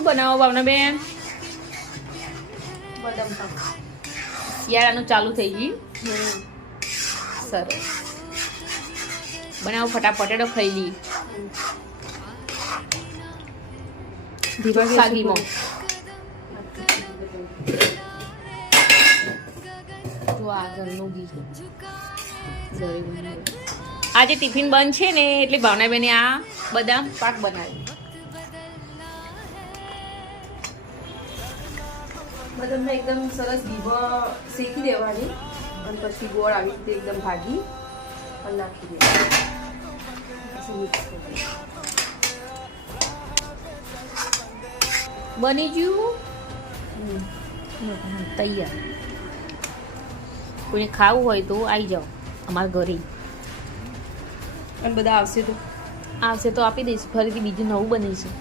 શું બનાવો ભાવનાબેન? બદામ પાક. શિયાળાનું ચાલુ થઈ ગયું. સરસ. બનાવો ફટાફટ એડો ખાઈ લઈએ. સાગીમાં તો આ ઘરનું ઘી. આજે ટિફિન બંધ છે ને એટલે ભાવનાબેને આ બદામ પાક બનાવ્યો. બદામને એકદમ સરસ ઘીમાં શેકી દેવાની અને પછી ગોળ આવી રીતે એકદમ ભાગી અને નાખી દેવાની. પછી મિક્સ કરી દેવાની. બની ગયું તૈયાર. કોઈને ખાવું હોય તો આવી જાઓ અમારા ઘરે. અને બધા આવશે તો તો આપી દઈશ. ફરીથી બીજું નવું બનીશું.